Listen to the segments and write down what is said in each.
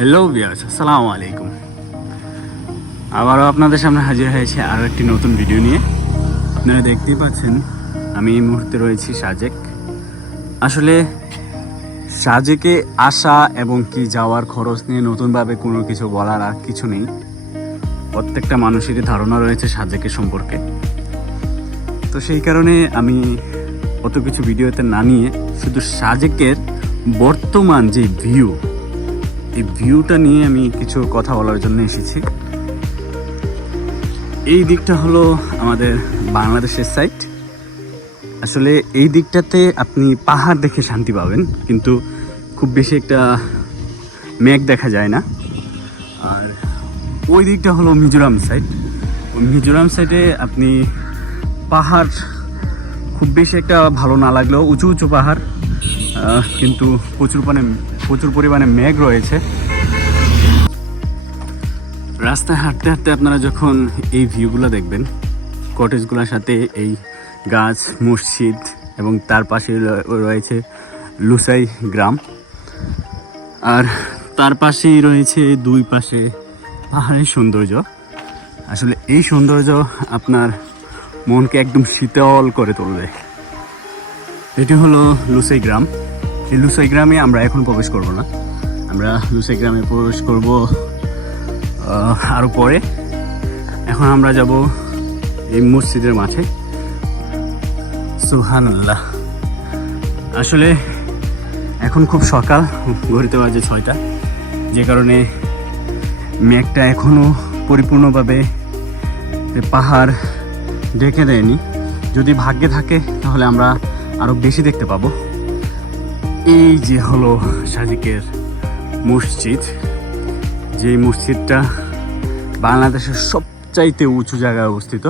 Hello viewers, আসসালামু আলাইকুম। আবারও আপনাদের সামনে হাজির হয়েছে আরও একটি নতুন ভিডিও নিয়ে। আপনারা দেখতেই পাচ্ছেন আমি এই মুহূর্তে রয়েছি সাজেক। আসলে সাজেকে আসা এবং কি যাওয়ার খরচ নিয়ে নতুনভাবে কোনো কিছু বলার আর কিছু নেই। প্রত্যেকটা মানুষেরই ধারণা রয়েছে সাজেকের সম্পর্কে। তো সেই কারণে আমি অত কিছু ভিডিওতে না নিয়ে শুধু সাজেকের বর্তমান যে ভিউ, এই ভিউটা নিয়ে আমি কিছু কথা বলার জন্য এসেছি। এই দিকটা হলো আমাদের বাংলাদেশের সাইড। আসলে এই দিকটাতে আপনি পাহাড় দেখে শান্তি পাবেন, কিন্তু খুব বেশি একটা মেঘ দেখা যায় না। আর ওই দিকটা হলো মিজোরাম সাইড। মিজোরাম সাইডে আপনি পাহাড় খুব বেশি একটা ভালো না লাগলেও উঁচু উঁচু পাহাড়, কিন্তু প্রচুর পরিমাণে মেঘ রয়েছে। রাস্তায় হাঁটতে হাঁটতে আপনারা যখন এই ভিউগুলো দেখবেন, কটেজগুলোর সাথে এই গাছ, মসজিদ এবং তার পাশে রয়েছে লুসাই গ্রাম, আর তার পাশেই রয়েছে দুই পাশে পাহাড়ের সৌন্দর্য। আসলে এই সৌন্দর্য আপনার মনকে একদম শীতল করে তুলবে। এটি হলো লুসাই গ্রাম। এই লুসাই গ্রামে আমরা এখন প্রবেশ করব না, আমরা লুসাই গ্রামে প্রবেশ করব আরও পরে। এখন আমরা যাব এই মসজিদের মাঠে। সুবহানাল্লাহ। আসলে এখন খুব সকাল, ঘড়িতে বাজে 6টা, যে কারণে মেঘটা এখনও পরিপূর্ণভাবে পাহাড় ঢেকে দেয়নি। যদি ভাগ্যে থাকে তাহলে আমরা আরও বেশি দেখতে পাবো। এই যে হলো সাজেকের মসজিদ, যে মসজিদটা বাংলাদেশের সবচাইতে উঁচু জায়গায় অবস্থিত।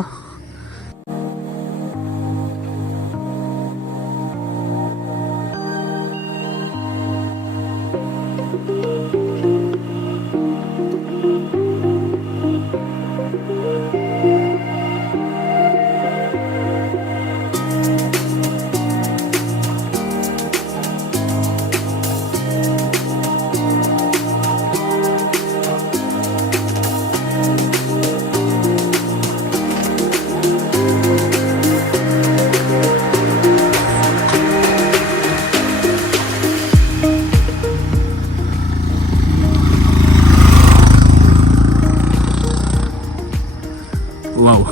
ওয়াও,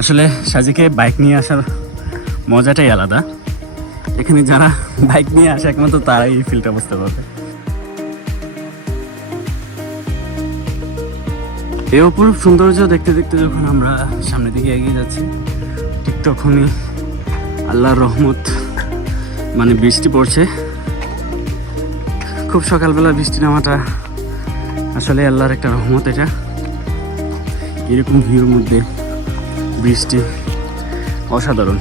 আসলে সাজেকে বাইক নিয়ে আসার মজাটাই আলাদা। এখানে যারা বাইক নিয়ে আসে একমাত্র তারাই এই ফিলটা বুঝতে পারবে। এই অপরূপ সৌন্দর্য দেখতে দেখতে যখন আমরা সামনের দিকে এগিয়ে যাচ্ছি, ঠিক তখনই আল্লাহর রহমত, মানে বৃষ্টি পড়ছে। খুব সকালবেলা বৃষ্টি নামাটা আসলে আল্লাহর একটা রহমত। এটা এরকম ভিউর মধ্যে বৃষ্টি অসাধারণ।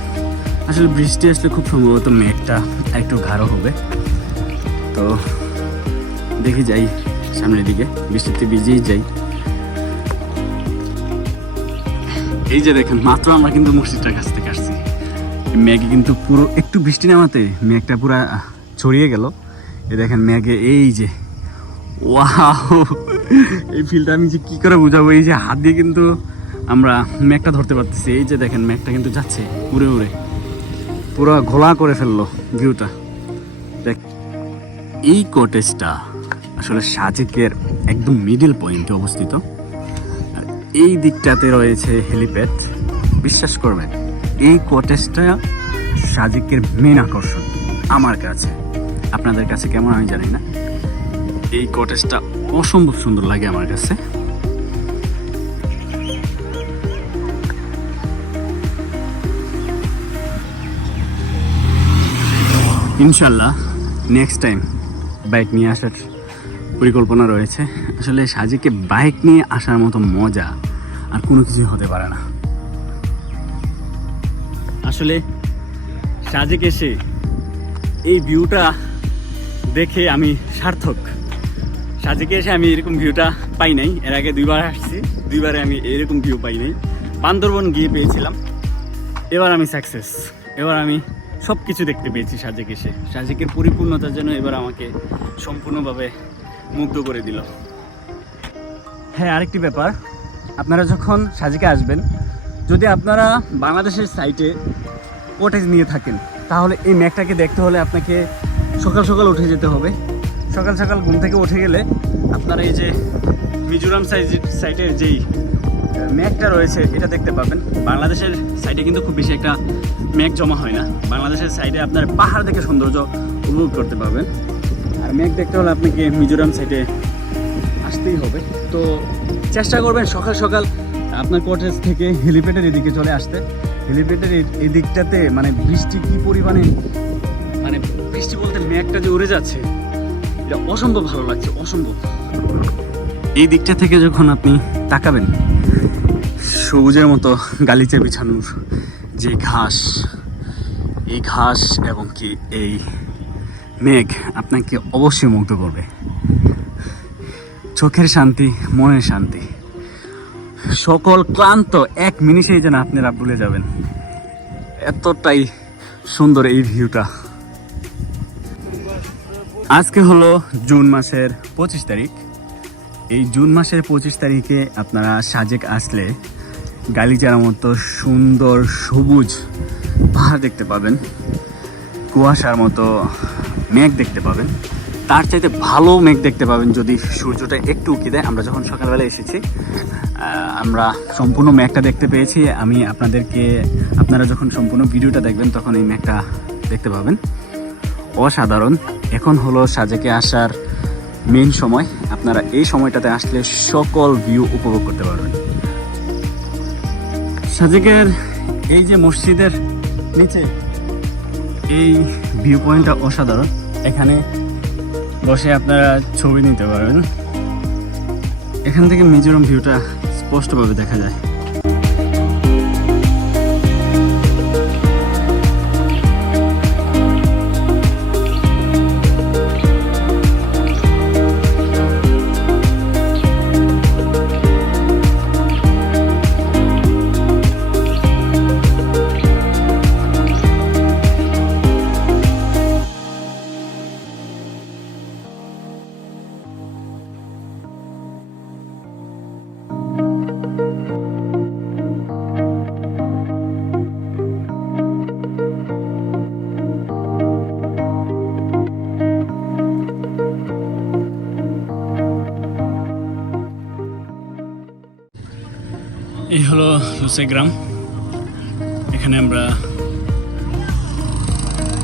আসলে বৃষ্টি আসলে খুব সম্ভবত মেঘটা একটু গাঢ় হবে। তো দেখি যাই সামনের দিকে, বৃষ্টিতে ভিজেই যাই। এই যে দেখেন, মাত্র আমরা কিন্তু মসজিদটার কাছ থেকে আসছি। মেঘে কিন্তু পুরো একটু বৃষ্টি নামাতে মেঘটা পুরো ছড়িয়ে গেল। এই দেখেন মেঘে, এই যে ওয়াও, এই ফিলটা আমি যে কী করে বোঝাবো। এই যে হাত দিয়ে কিন্তু আমরা মেঘটা ধরতে পারতেছি। এই যে দেখেন মেঘটা কিন্তু যাচ্ছে উড়ে উড়ে, পুরো ঘোলা করে ফেললো ভিউটা। দেখ, এই কটেজটা আসলে সাজেকের একদম মিডল পয়েন্টে অবস্থিত। আর এই দিকটাতে রয়েছে হেলিপ্যাড। বিশ্বাস করবেন, এই কটেজটা সাজেকের মেন আকর্ষণ আমার কাছে। আপনাদের কাছে কেমন আমি জানি না। এই কটেজটা অসম্ভব সুন্দর লাগে আমার কাছে। ইনশাল্লাহ নেক্সট টাইম বাইক নিয়ে আসার পরিকল্পনা রয়েছে। আসলে সাজেকে বাইক নিয়ে আসার মতো মজা আর কোনো কিছুই হতে পারে না। আসলে সাজেক এসে এই ভিউটা দেখে আমি সার্থক। সাজেকে এসে আমি এরকম ভিউটা পাই নাই। এর আগে 2বার আসছি, 2বারে আমি এরকম ভিউ পাই নাই। বান্দরবন গিয়ে পেয়েছিলাম, এবার আমি সাকসেস। এবার আমি সব কিছু দেখতে পেয়েছি সাজেক এসে। সাজেকের পরিপূর্ণতার জন্য এবার আমাকে সম্পূর্ণভাবে মুগ্ধ করে দিল। হ্যাঁ, আরেকটি ব্যাপার, আপনারা যখন সাজেকে আসবেন, যদি আপনারা বাংলাদেশের সাইটে কটেজ নিয়ে থাকেন, তাহলে এই মেঘটাকে দেখতে হলে আপনাকে সকাল সকাল উঠে যেতে হবে। সকাল সকাল ঘুম থেকে উঠে গেলে আপনারা এই যে মিজোরাম সাইটের যেই মেঘটা রয়েছে এটা দেখতে পাবেন। বাংলাদেশের সাইডে কিন্তু খুব বেশি একটা মেঘ জমা হয় না। বাংলাদেশের সাইডে আপনার পাহাড় দেখে সৌন্দর্য উপভোগ করতে পারবেন। আর মেঘ দেখতে হলে আপনাকে মিজোরাম সাইডে আসতেই হবে। তো চেষ্টা করবেন সকাল সকাল আপনার কটেজ থেকে হেলিপ্যাডের এদিকে চলে আসতে। হেলিপ্যাডের এই দিকটাতে মানে বৃষ্টি কী পরিমাণে, মানে বৃষ্টি বলতে মেঘটা যে উড়ে যাচ্ছে, এটা অসম্ভব ভালো লাগছে, অসম্ভব। এই দিকটা থেকে যখন আপনি তাকাবেন, সবুজের মতো গালিচা বিছানোর যে ঘাস, এই ঘাস এবং কি এই মেঘ আপনাকে অবশ্যই মুগ্ধ করবে। চোখের শান্তি, মনের শান্তি, সকল ক্লান্ত এক মিনিটেই যেন আপনারা ভুলে যাবেন। এতটাই সুন্দর এই ভিউটা। আজকে হলো জুন মাসের 25 তারিখ। এই জুন মাসের 25 তারিখে আপনারা সাজেক আসলে গালিচার মতো সুন্দর সবুজ পাহাড় দেখতে পাবেন, কুয়াশার মতো মেঘ দেখতে পাবেন। তার চাইতে ভালো মেঘ দেখতে পাবেন যদি সূর্যটা একটু উঁকি দেয়। আমরা যখন সকালবেলা এসেছি, আমরা সম্পূর্ণ মেঘটা দেখতে পেয়েছি। আপনারা যখন সম্পূর্ণ ভিডিওটা দেখবেন তখন এই মেঘটা দেখতে পাবেন। অসাধারণ। এখন হলো সাজেকে আসার মেইন সময়। আপনারা এই সময়টাতে আসলে সকল ভিউ উপভোগ করতে পারবেন। সাজেকের এই যে মসজিদের নিচে এই ভিউ পয়েন্টটা অসাধারণ। এখানে বসে আপনারা ছবি নিতে পারবেন। এখান থেকে মিজোরাম ভিউটা স্পষ্টভাবে দেখা যায়। এই হলো লুসাই গ্রাম।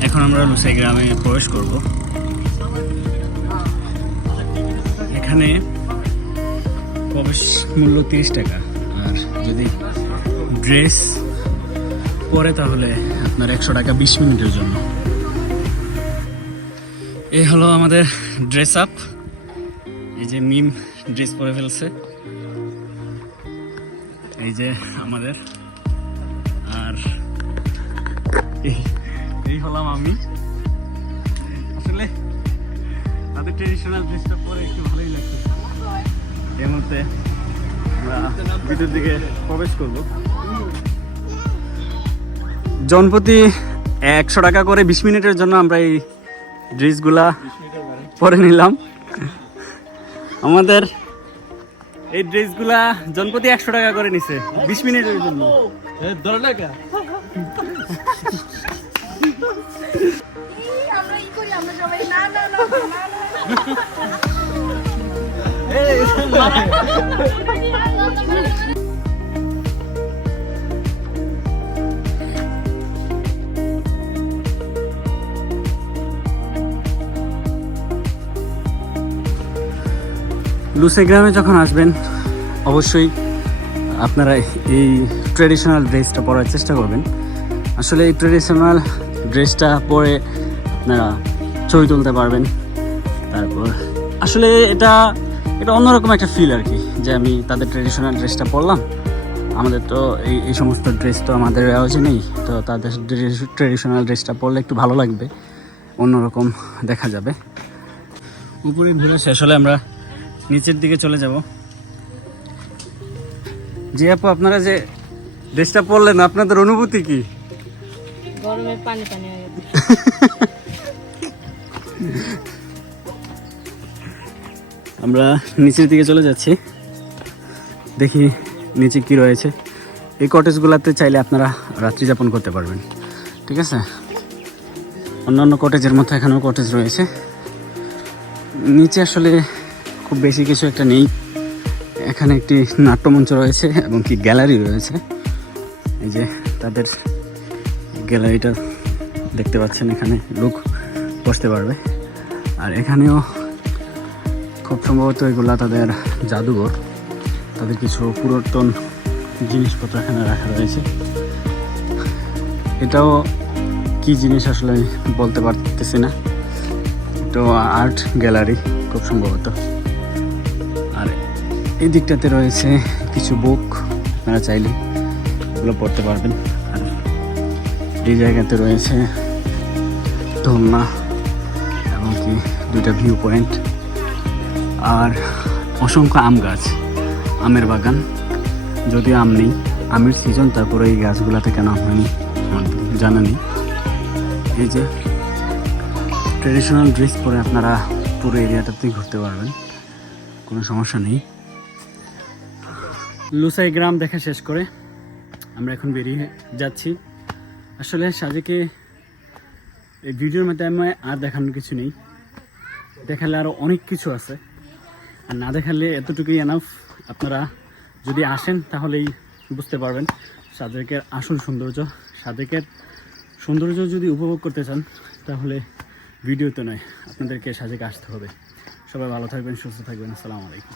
এখন আমরা লুসাই গ্রামে প্রবেশ করব। এখানে প্রবেশ মূল্য 30 টাকা, আর যদি ড্রেস পরে তাহলে আপনার 100 টাকা 20 মিনিটের জন্য। এই হলো আমাদের ড্রেস আপ। এই যে মিম ড্রেস পরে ফেলছে, এই যে আমাদের। আর এই হলাম আমি। আসলে তাদের ট্রেডিশনাল ড্রেসটা পরে একটু ভালোই লাগছে। এর মধ্যে আমরা ভিতর দিকে প্রবেশ করব। জনপ্রতি 100 টাকা করে 20 মিনিটের জন্য আমরা এই ড্রেসগুলা পরে নিলাম। আমাদের এই ড্রেসগুলা জনপ্রতি 100 টাকা করে নিছে 20 মিনিটের জন্য। লুসাই গ্রামে যখন আসবেন অবশ্যই আপনারা এই ট্রেডিশনাল ড্রেসটা পরার চেষ্টা করবেন। আসলে এই ট্রেডিশনাল ড্রেসটা পরে আপনারা ছবি তুলতে পারবেন। তারপর আসলে এটা অন্যরকম একটা ফিল আর কি, যে আমি তাদের ট্রেডিশনাল ড্রেসটা পরলাম। আমাদের তো এই সমস্ত ড্রেস তো আমাদের রেওয়াজে নেই, তো তাদের ট্রেডিশনাল ড্রেসটা পরলে একটু ভালো লাগবে, অন্যরকম দেখা যাবে। উপরে ঘুরে শেষ হলে আমরা নিচের দিকে চলে যাব। জি আপু, আপনারা যে ড্রেসটা পরলেন আপনাদের অনুভূতি কি? গরমে পানি পানি হয়ে গেছে। আমরা নিচের দিকে চলে যাচ্ছি, দেখি নিচে কি রয়েছে। এই কটেজগুলোতে চাইলে আপনারা রাত্রি যাপন করতে পারবেন, ঠিক আছে। অন্যান্য কটেজের মতো এখানেও কটেজ রয়েছে। নিচে আসলে খুব বেশি কিছু একটা নেই। এখানে একটি নাট্যমঞ্চ রয়েছে এবং কি গ্যালারি রয়েছে। এই যে তাদের গ্যালারিটা দেখতে পাচ্ছেন, এখানে লোক বসতে পারবে। আর এখানেও খুব সম্ভবত এগুলা তাদের জাদুঘর, তাদের কিছু পুরাতন জিনিসপত্র এখানে রাখা রয়েছে। এটাও কি জিনিস আসলে বলতে পারতেছি না, তো আর্ট গ্যালারি খুব সম্ভবত। আর এই দিকটাতে রয়েছে কিছু বুক, আপনারা চাইলে এগুলো পড়তে পারবেন। আর এই জায়গাতে রয়েছে দোলনা এবং কি দুইটা ভিউ পয়েন্ট আর অসংখ্য আম গাছ, আমের বাগান। যদিও আম নেই, আমের সিজন, তারপরে এই গাছগুলোতে কেন হয়নি আমার জানা নেই। এই যে ট্রেডিশনাল ড্রেস পরে আপনারা পুরো এরিয়াটাতেই ঘুরতে পারবেন, কোনো সমস্যা নেই। লুসাই গ্রাম দেখা শেষ করে আমরা এখন বেরিয়ে যাচ্ছি। আসলে সাজেকে এই ভিডিওর মধ্যে আমি আর দেখানোর কিছু নেই, দেখালে আরও অনেক কিছু আছে, আর না দেখালে এতটুকুই এনাফ। আপনারা যদি আসেন তাহলেই বুঝতে পারবেন সাজেকের আসল সৌন্দর্য। সাজেকের সৌন্দর্য যদি উপভোগ করতে চান তাহলে ভিডিওতে নয়, আপনাদেরকে সাজেকে আসতে হবে। সবাই ভালো থাকবেন, সুস্থ থাকবেন। আসসালামু আলাইকুম।